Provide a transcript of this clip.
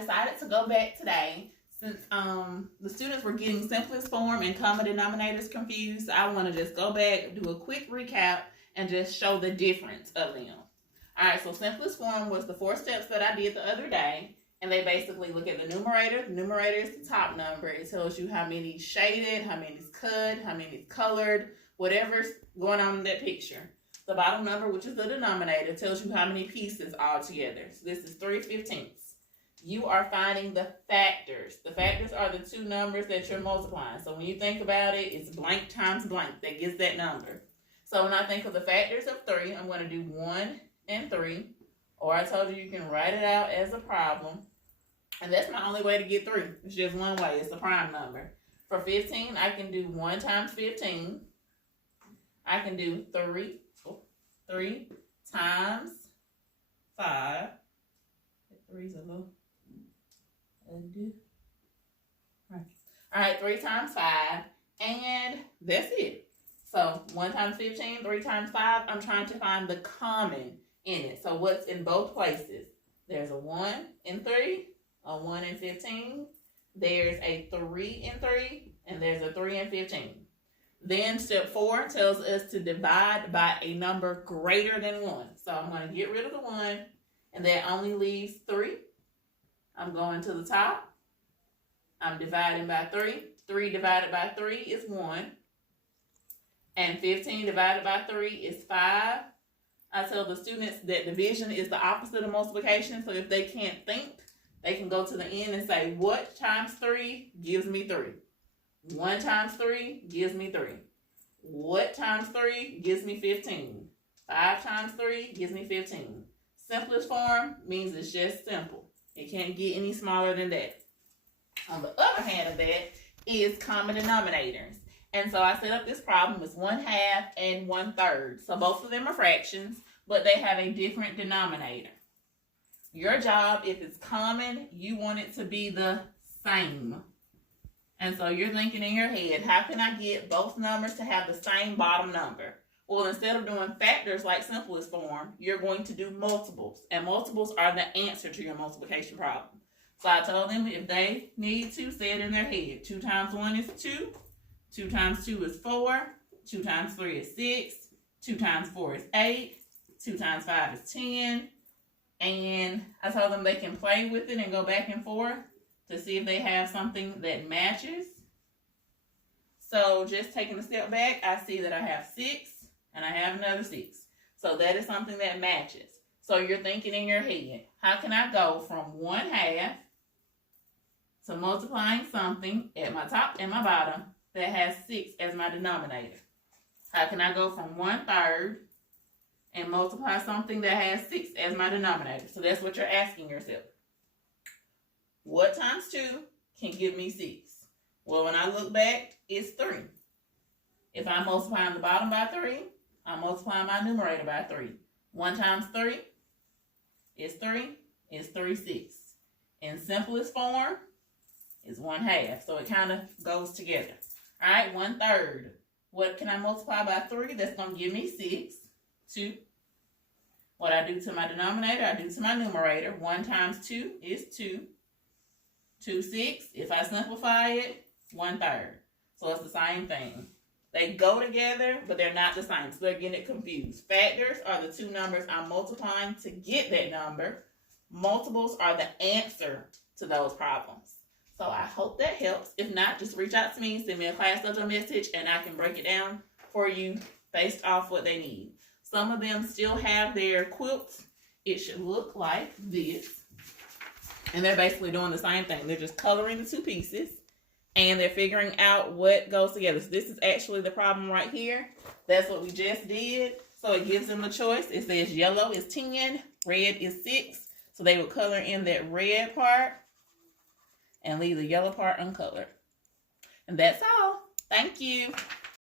decided to go back today since the students were getting simplest form and common denominators confused. I want to just go back, do a quick recap, and just show the difference of them. Alright, so simplest form was the 4 steps that I did the other day. And they basically look at the numerator. The numerator is the top number. It tells you how many shaded, how many is cut, how many is colored, whatever's going on in that picture. The bottom number, which is the denominator, tells you how many pieces all together. So this is 3/15. You are finding the factors. The factors are the two numbers that you're multiplying. So when you think about it, it's blank times blank that gives that number. So when I think of the factors of 3, I'm going to do 1 and 3. Or I told you can write it out as a problem. And that's my only way to get 3. It's just one way. It's a prime number. For 15, I can do 1 times 15. I can do 3 times 5. 3's a little undo. All right, 3 times 5. And that's it. So 1 times 15, 3 times 5. I'm trying to find the common in it. So what's in both places? There's a 1 in 3, a 1 in 15. There's a 3 in 3, and there's a 3 in 15. Then step 4 tells us to divide by a number greater than 1. So I'm going to get rid of the 1, and that only leaves 3. I'm going to the top. I'm dividing by 3. 3 divided by 3 is 1. And 15 divided by 3 is 5. I tell the students that division is the opposite of multiplication. So if they can't think, they can go to the end and say, what times 3 gives me 3? 1 times 3 gives me 3. What times 3 gives me 15? 5 times 3 gives me 15. Simplest form means it's just simple. It can't get any smaller than that. On the other hand of that is common denominators. And so I set up this problem as 1/2 and 1/3. So both of them are fractions, but they have a different denominator. Your job, if it's common, you want it to be the same. And so you're thinking in your head, how can I get both numbers to have the same bottom number? Well, instead of doing factors like simplest form, you're going to do multiples. And multiples are the answer to your multiplication problem. So I told them if they need to, say it in their head. 2 times 1 is 2. 2 times 2 is 4. 2 times 3 is 6. 2 times 4 is 8. 2 times 5 is 10. And I told them they can play with it and go back and forth to see if they have something that matches. So just taking a step back, I see that I have 6 and I have another 6. So that is something that matches. So you're thinking in your head, how can I go from 1/2 to multiplying something at my top and my bottom that has 6 as my denominator? How can I go from 1/3 and multiply something that has 6 as my denominator? So that's what you're asking yourself. What times 2 can give me 6? Well, when I look back, it's 3. If I'm multiplying the bottom by 3, I'm multiplying my numerator by 3. 1 times 3 is 3. It's 3/6. In simplest form, is 1/2. So it kind of goes together. All right, 1/3. What can I multiply by 3? That's going to give me 6. 2. What I do to my denominator, I do to my numerator. 1 times 2 is 2. 2/6. If I simplify it, 1/3. So it's the same thing. They go together, but they're not the same. So they're getting it confused. Factors are the two numbers I'm multiplying to get that number. Multiples are the answer to those problems. So I hope that helps. If not, just reach out to me, send me a class dojo message, and I can break it down for you based off what they need. Some of them still have their quilts. It should look like this. And they're basically doing the same thing. They're just coloring the two pieces. And they're figuring out what goes together. So this is actually the problem right here. That's what we just did. So it gives them the choice. It says yellow is 10, red is 6. So they would color in that red part and leave the yellow part uncolored. And that's all. Thank you.